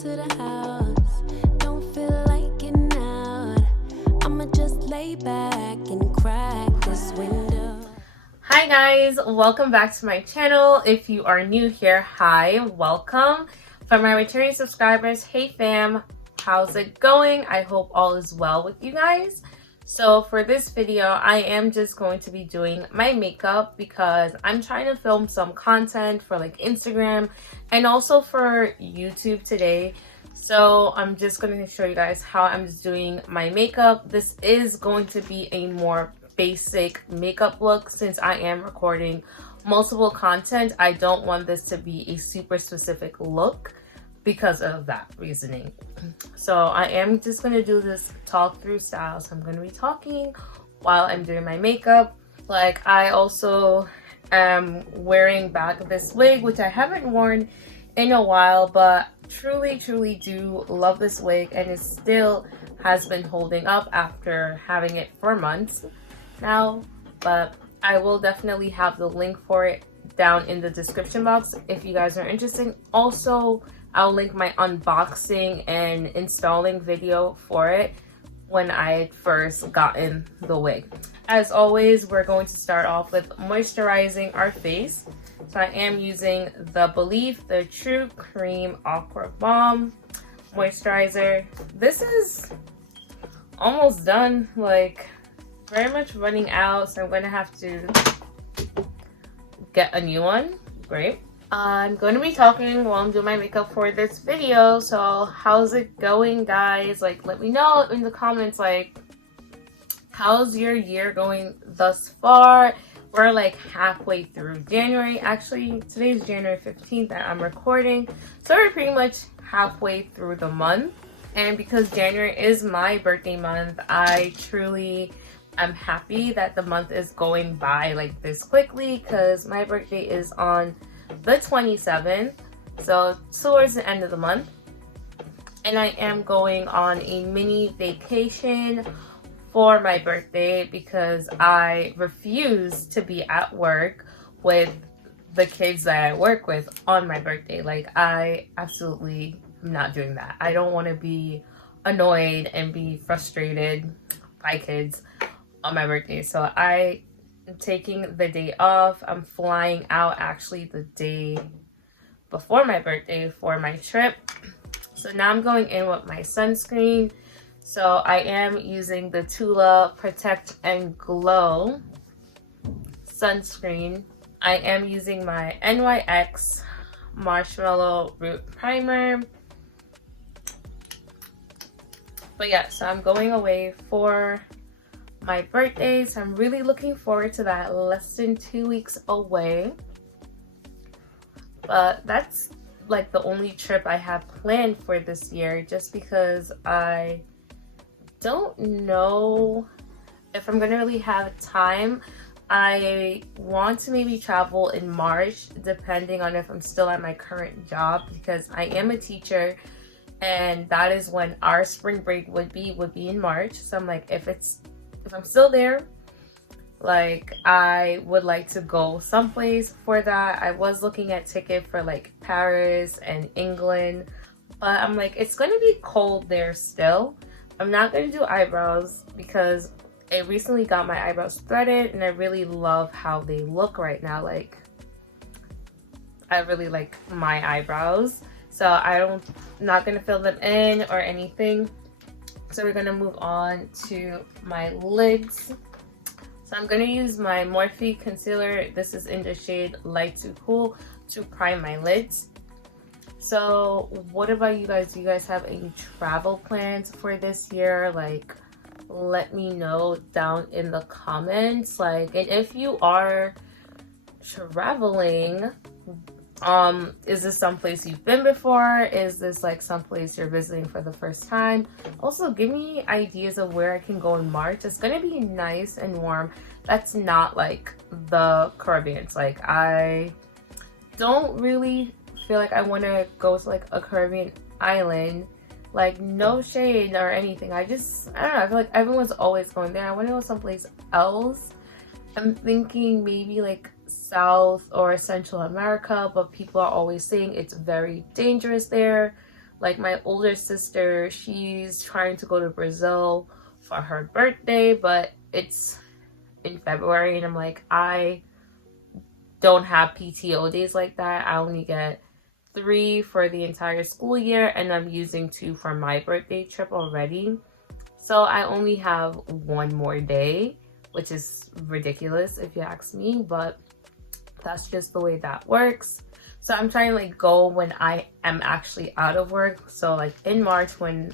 to the house. Don't feel like getting out. I'ma just lay back and crack this window. Hi guys, welcome back to my channel. If you are new here, hi, welcome. For my returning subscribers, hey fam, how's it going? I hope all is well with you guys. So for this video, I am just going to be doing my makeup because I'm trying to film some content for like Instagram and also for YouTube today. So I'm just going to show you guys how I'm just doing my makeup. This is going to be a more basic makeup look since I am recording multiple content. I don't want this to be a super specific look because of that reasoning. So I am just going to do this talk through style. So I'm going to be talking while I'm doing my makeup. Like, I also am wearing back this wig, which I haven't worn in a while, but truly do love this wig, and it still has been holding up after having it for months now. But I will definitely have the link for it down in the description box if you guys are interested. Also, I'll link my unboxing and installing video for it when I first gotten the wig. As always, we're going to start off with moisturizing our face. So I am using the Believe the True Cream Aqua Balm Moisturizer. This is almost done, like very much running out, so I'm going to have to get a new one. Great. I'm going to be talking while I'm doing my makeup for this video. So how's it going, guys? Like, let me know in the comments, like, how's your year going thus far? We're like halfway through January. Actually, today's January 15th that I'm recording. So we're pretty much halfway through the month. And because January is my birthday month, I truly am happy that the month is going by like this quickly, because my birthday is on the 27th, so towards the end of the month, and I am going on a mini vacation for my birthday because I refuse to be at work with the kids that I work with on my birthday. Like, I absolutely am not doing that. I don't want to be annoyed and be frustrated by kids on my birthday. So I am taking the day off. I'm flying out actually the day before my birthday for my trip. So now I'm going in with my sunscreen. So I am using the Tula Protect and Glow sunscreen. I am using my NYX Marshmallow Root Primer. But yeah, so I'm going away for my birthday, so I'm really looking forward to that. Less than 2 weeks away. But that's like the only trip I have planned for this year, just because I don't know if I'm gonna really have time. I want to maybe travel in March, depending on if I'm still at my current job, because I am a teacher and that is when our spring break would be in March. So I'm like, if I'm still there, like, I would like to go someplace for that. I was looking at ticket for like Paris and England, but I'm like, it's going to be cold there still. I'm not going to do eyebrows because I recently got my eyebrows threaded and I really love how they look right now. Like, I really like my eyebrows. So I'm not going to fill them in or anything. So we're going to move on to my lids. So I'm going to use my Morphe Concealer. This is in the shade Light to Cool to prime my lids. So what about you guys? Do you guys have any travel plans for this year? Like, let me know down in the comments. Like, and if you are traveling, is this someplace you've been before? Is this like someplace you're visiting for the first time? Also, give me ideas of where I can go in March. It's gonna be nice and warm. That's not like the Caribbean. Like, I don't really feel like I want to go to like a Caribbean island. Like, no shade or anything. I don't know. I feel like everyone's always going there. I want to go someplace else. I'm thinking maybe like South or Central America, but people are always saying it's very dangerous there. Like my older sister, she's trying to go to Brazil for her birthday, but it's in February, and I'm like, I don't have PTO days like that. I only get 3 for the entire school year, and I'm using 2 for my birthday trip already. So I only have 1 more day, which is ridiculous if you ask me, but that's just the way that works. So I'm trying to like go when I am actually out of work. So like in March when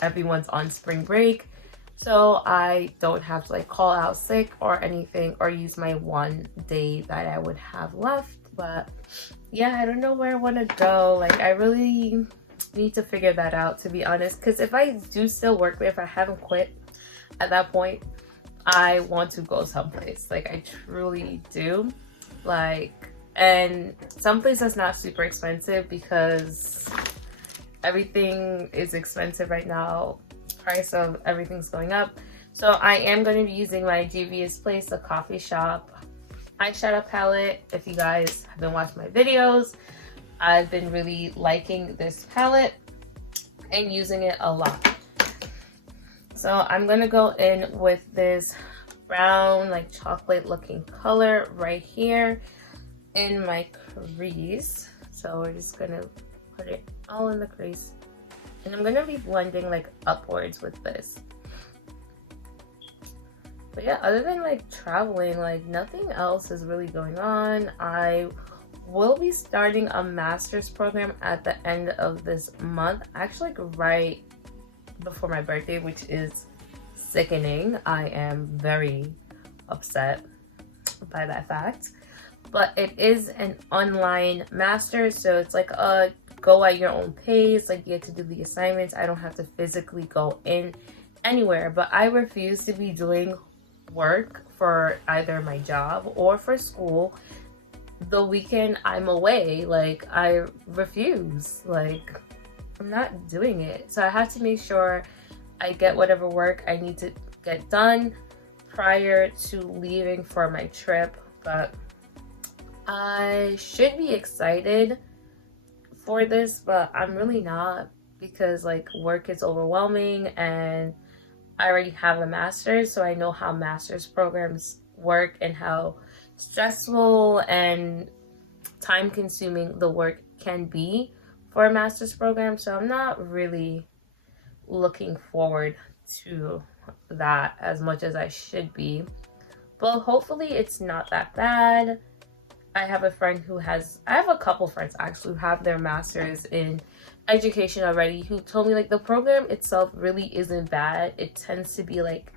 everyone's on spring break. So I don't have to like call out sick or anything or use my 1 day that I would have left. But yeah, I don't know where I want to go. Like I really need to figure that out, to be honest. Because if I do still work there, if I haven't quit at that point, I want to go someplace. Like I truly do. Like, and someplace that's not super expensive, because everything is expensive right now. Price of everything's going up. So I am going to be using my Juvia's Place, the coffee shop eyeshadow palette. If you guys have been watching my videos, I've been really liking this palette and using it a lot. So I'm going to go in with this brown, like chocolate looking color right here in my crease. So we're just going to put it all in the crease. And I'm going to be blending like upwards with this. But yeah, other than like traveling, like nothing else is really going on. I will be starting a master's program at the end of this month. Actually, like right before my birthday, which is sickening. I am very upset by that fact. But it is an online master's, so it's like a go at your own pace. Like you get to do the assignments. I don't have to physically go in anywhere. But I refuse to be doing work for either my job or for school the weekend I'm away. Like I refuse. Like I'm not doing it. So I have to make sure I get whatever work I need to get done prior to leaving for my trip. But I should be excited for this, but I'm really not, because like work is overwhelming and I already have a master's, so I know how master's programs work and how stressful and time consuming the work can be for a master's program. So I'm not really looking forward to that as much as I should be, but hopefully it's not that bad. I have a couple friends actually who have their masters in education already, who told me like the program itself really isn't bad. It tends to be like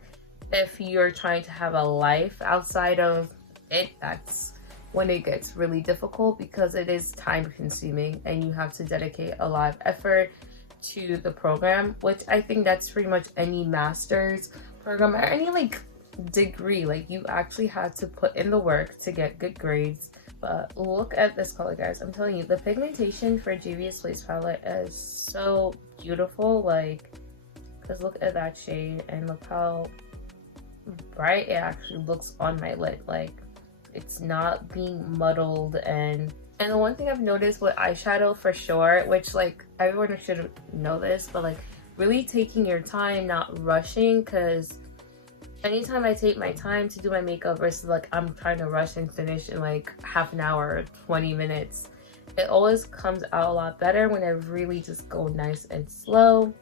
if you're trying to have a life outside of it, that's when it gets really difficult, because it is time consuming and you have to dedicate a lot of effort to the program, which I think that's pretty much any master's program or any like degree. Like you actually have to put in the work to get good grades. But look at this color, guys. I'm telling you, the pigmentation for Juvia's Place palette is so beautiful. Like, because look at that shade and look how bright it actually looks on my lid. Like, it's not being muddled. And the one thing I've noticed with eyeshadow for sure, which like everyone should know this, but like really taking your time, not rushing, because anytime I take my time to do my makeup versus like I'm trying to rush and finish in like half an hour or 20 minutes, it always comes out a lot better when I really just go nice and slow.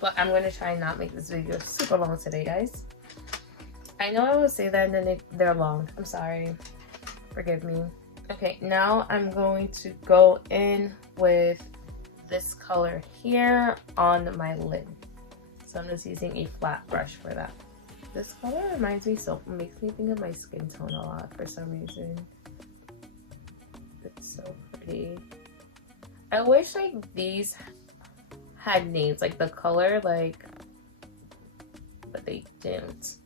But I'm going to try and not make this video super long today, guys. I know I will say that and then they're long. I'm sorry. Forgive me. Okay, now I'm going to go in with this color here on my lid. So I'm just using a flat brush for that. This color reminds me makes me think of my skin tone a lot for some reason. It's so pretty. I wish like these had names, like the color, like, but they didn't.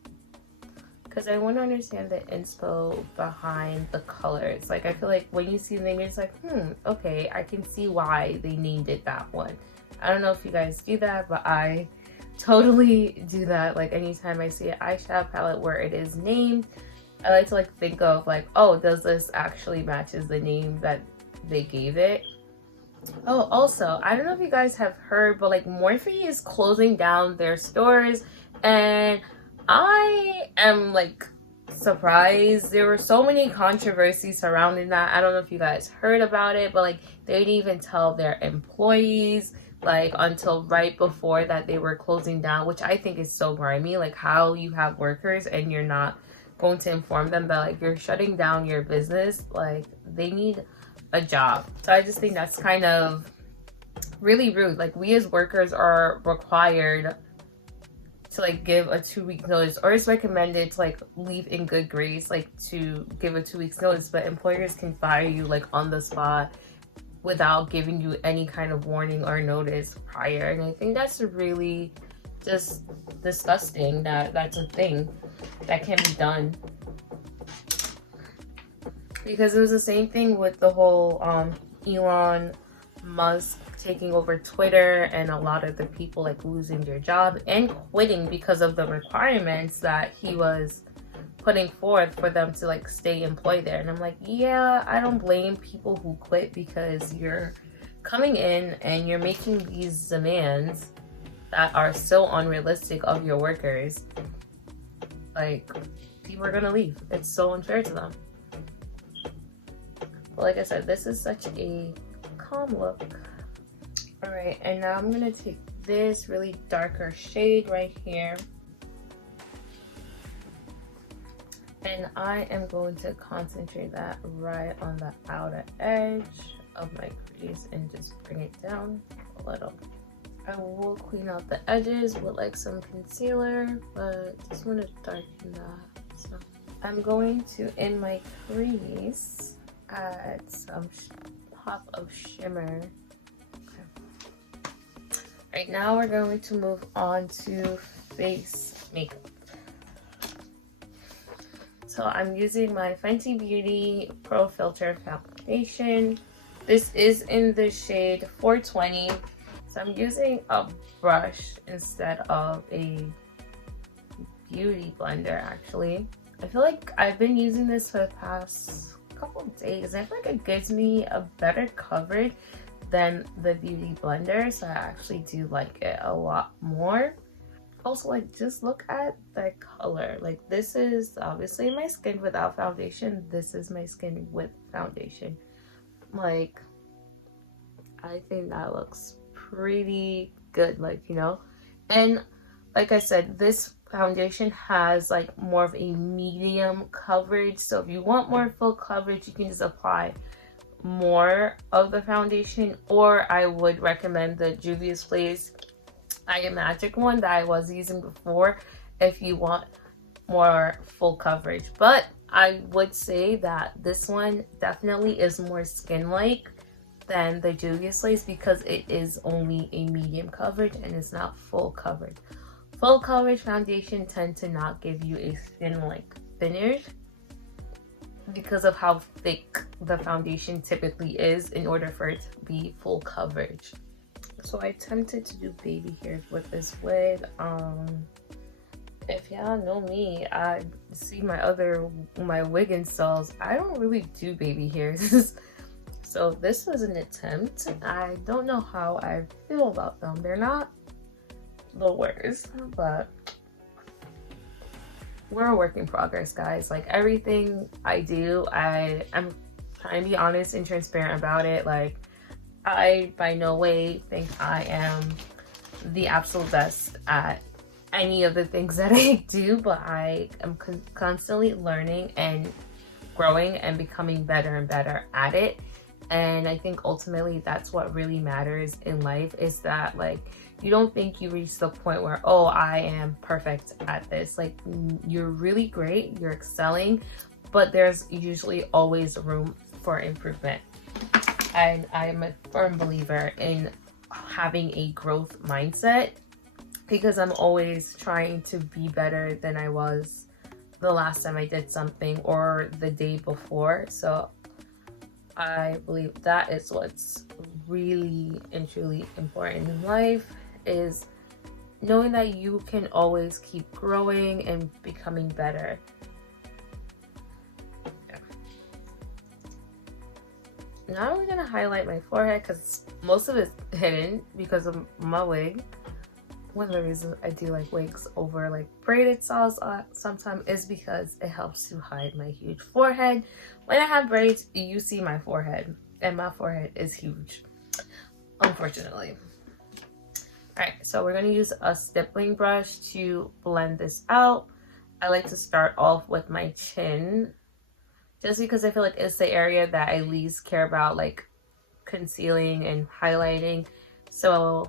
Because I want to understand the inspo behind the colors. Like I feel like when you see the name, it's like, okay, I can see why they named it that one. I don't know if you guys do that, but I totally do that. Like anytime I see an eyeshadow palette where it is named, I like to like think of like, oh, does this actually matches the name that they gave it? Oh, also, I don't know if you guys have heard, but like Morphe is closing down their stores, and I am like surprised. There were so many controversies surrounding that. I don't know if you guys heard about it, but like they didn't even tell their employees like until right before that they were closing down, which I think is so grimy. Like how you have workers and you're not going to inform them that like you're shutting down your business. Like they need a job. So I just think that's kind of really rude. Like we as workers are required to like give a 2 week notice, or it's recommended to like leave in good grace, like to give a 2 weeks notice, but employers can fire you like on the spot without giving you any kind of warning or notice prior. And I think that's really just disgusting that that's a thing that can be done. Because it was the same thing with the whole Elon Musk taking over Twitter and a lot of the people like losing their job and quitting because of the requirements that he was putting forth for them to like stay employed there. And I'm like, yeah, I don't blame people who quit, because you're coming in and you're making these demands that are so unrealistic of your workers. Like, people are gonna leave. It's so unfair to them. But like I said, this is such a calm look. All right, and now I'm gonna take this really darker shade right here, and I am going to concentrate that right on the outer edge of my crease and just bring it down a little. I will clean out the edges with like some concealer, but just want to darken that. So I'm going to, in my crease, add some pop of shimmer. Right now we're going to move on to face makeup. So I'm using my Fenty Beauty Pro Filt'r foundation. This is in the shade 420. So I'm using a brush instead of a beauty blender actually. I feel like I've been using this for the past couple of days. I feel like it gives me a better coverage than the beauty blender, so I actually do like it a lot more. Also, like, just look at the color. Like, this is obviously my skin without foundation. This is my skin with foundation. Like, I think that looks pretty good, like, you know. And like I said, this foundation has like more of a medium coverage, so if you want more full coverage, you can just apply more of the foundation, or I would recommend the Juvia's Place I Am Magic one that I was using before if you want more full coverage. But I would say that this one definitely is more skin-like than the Juvia's Place because it is only a medium coverage and it's not full coverage. Full coverage foundation tend to not give you a skin-like finish because of how thick the foundation typically is in order for it to be full coverage. So I attempted to do baby hairs with this wig. If y'all know me, I see my wig installs, I don't really do baby hairs. So this was an attempt. I don't know how I feel about them. They're not the worst, but we're a work in progress, guys. Like, everything I do, I'm trying to be honest and transparent about it. Like, I by no way think I am the absolute best at any of the things that I do, but I am constantly learning and growing and becoming better and better at it. And I think ultimately that's what really matters in life, is that like you don't think you reach the point where, oh, I am perfect at this. Like, you're really great, you're excelling, but there's usually always room for improvement. And I'm a firm believer in having a growth mindset, because I'm always trying to be better than I was the last time I did something or the day before. So I believe that is what's really and truly important in life, is knowing that you can always keep growing and becoming better. now I'm gonna highlight my forehead because most of it's hidden because of my wig. One of the reasons I do like wigs over like braided styles sometimes is because it helps to hide my huge forehead. When I have braids, you see my forehead, and my forehead is huge, unfortunately. Alright, so we're going to use a stippling brush to blend this out. I like to start off with my chin, just because I feel like it's the area that I least care about, like concealing and highlighting. So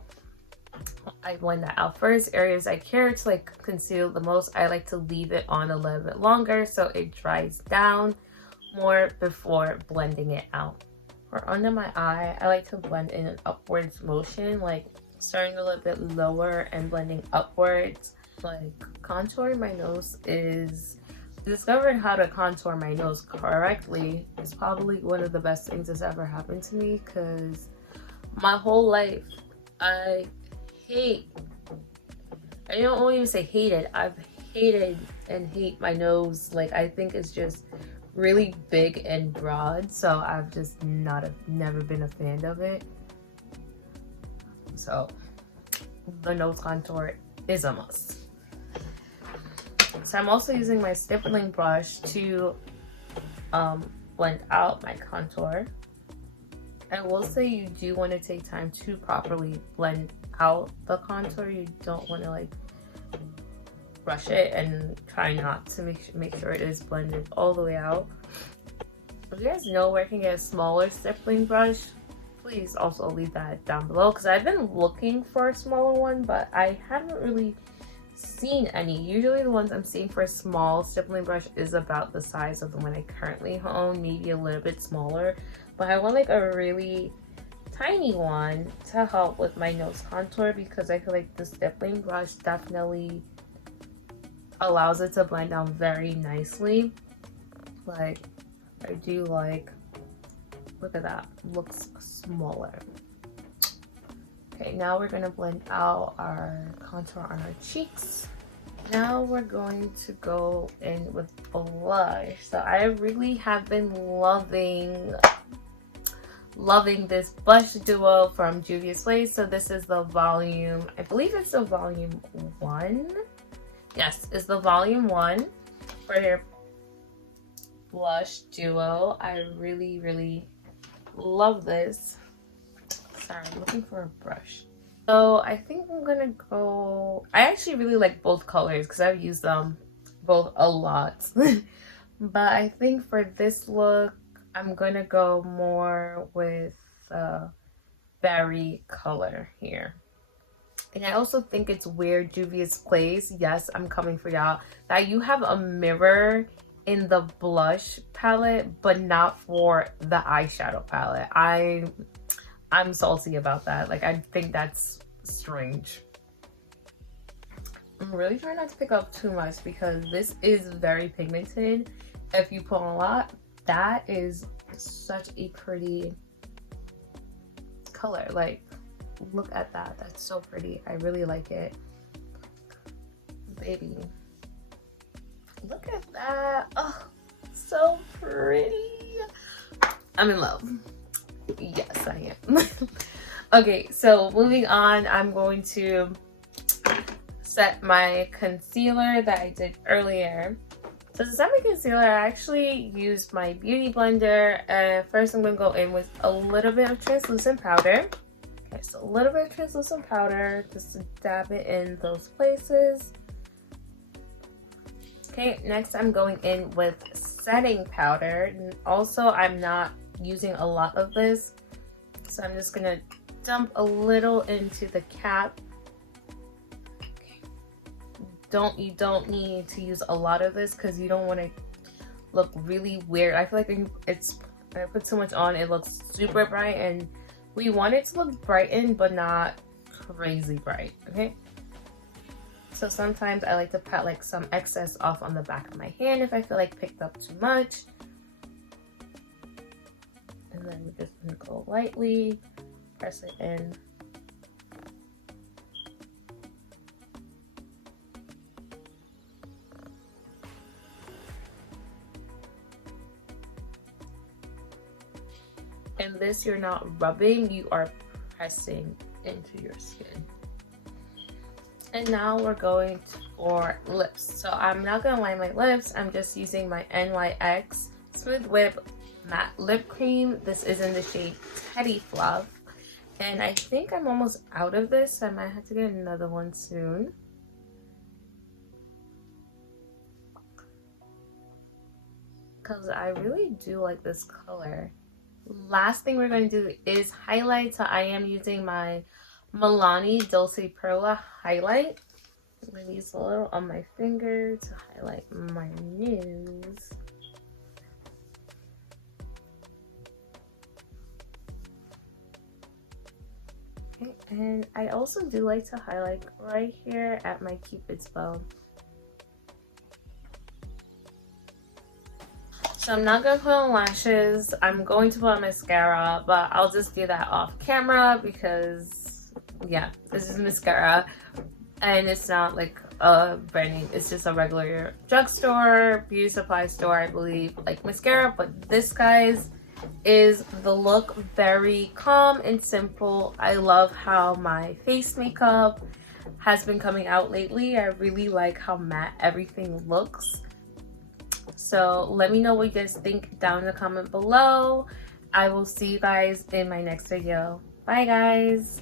I blend that out first. Areas I care to like conceal the most, I like to leave it on a little bit longer so it dries down more before blending it out. For under my eye, I like to blend in an upwards motion, like starting a little bit lower and blending upwards. Like contouring my nose is, discovering how to contour my nose correctly is probably one of the best things that's ever happened to me, because my whole life I don't even say hated, I've hated and hate my nose. Like, I think it's just really big and broad, so I've just never been a fan of it. So the nose contour is a must. So I'm also using my stippling brush to blend out my contour. I will say you do want to take time to properly blend out the contour. You don't want to like brush it, and try not to make sure it is blended all the way out. If you guys know where I can get a smaller stippling brush, please also leave that down below, because I've been looking for a smaller one, but I haven't really seen any. Usually the ones I'm seeing for a small stippling brush is about the size of the one I currently own, maybe a little bit smaller. But I want like a really tiny one to help with my nose contour, because I feel like the stippling brush definitely allows it to blend down very nicely. Like, I do like, look at that, looks smaller. Okay, now we're gonna blend out our contour on our cheeks. Now we're going to go in with blush. So I really have been loving this blush duo from Juvia's Place. So this is the volume, I believe it's the volume 1. Yes, it's the volume 1 for your blush duo. I really love this. Sorry, I'm looking for a brush. So I think I'm gonna go, I actually really like both colors because I've used them both a lot. But I think for this look, I'm gonna go more with berry color here. And I also think it's weird, Juvia's Place, yes, I'm coming for y'all, that you have a mirror in the blush palette, but not for the eyeshadow palette. I'm salty about that. Like, I think that's strange. I'm really trying not to pick up too much because this is very pigmented. If you put on a lot, that is such a pretty color. Like, look at that. That's so pretty. I really like it. Baby, look at that. Oh, so pretty. I'm in love. Yes, I am. Okay, so moving on, I'm going to set my concealer that I did earlier. So to set my concealer, I actually used my beauty blender. First, I'm going to go in with a little bit of translucent powder. Okay, so a little bit of translucent powder just to dab it in those places. Okay, next I'm going in with setting powder. And also, I'm not using a lot of this, so I'm just gonna dump a little into the cap. Okay. You don't need to use a lot of this because you don't want to look really weird. I feel like when I put too much on, it looks super bright, and we want it to look brightened but not crazy bright. Okay, so sometimes I like to pat like some excess off on the back of my hand if I feel like picked up too much. And then we're just gonna go lightly, press it in. And this, you're not rubbing, you are pressing into your skin. And now we're going for lips. So I'm not gonna line my lips. I'm just using my NYX Smooth Whip Matte Lip Cream. This is in the shade Teddy Fluff. And I think I'm almost out of this, so I might have to get another one soon. Because I really do like this color. Last thing we're going to do is highlight. So I am using my Milani Dolce Perla highlight. I'm going to use a little on my finger to highlight my nose. Okay, and I also do like to highlight right here at my Cupid's bow. So I'm not going to put on lashes. I'm going to put on mascara, but I'll just do that off camera because, yeah, this is mascara. And it's not like a brand name. It's just a regular drugstore, beauty supply store, I believe, like mascara. But this, guys, is the look. Very calm and simple. I love how my face makeup has been coming out lately. I really like how matte everything looks. So let me know what you guys think down in the comment below. I will see you guys in my next video. Bye, guys.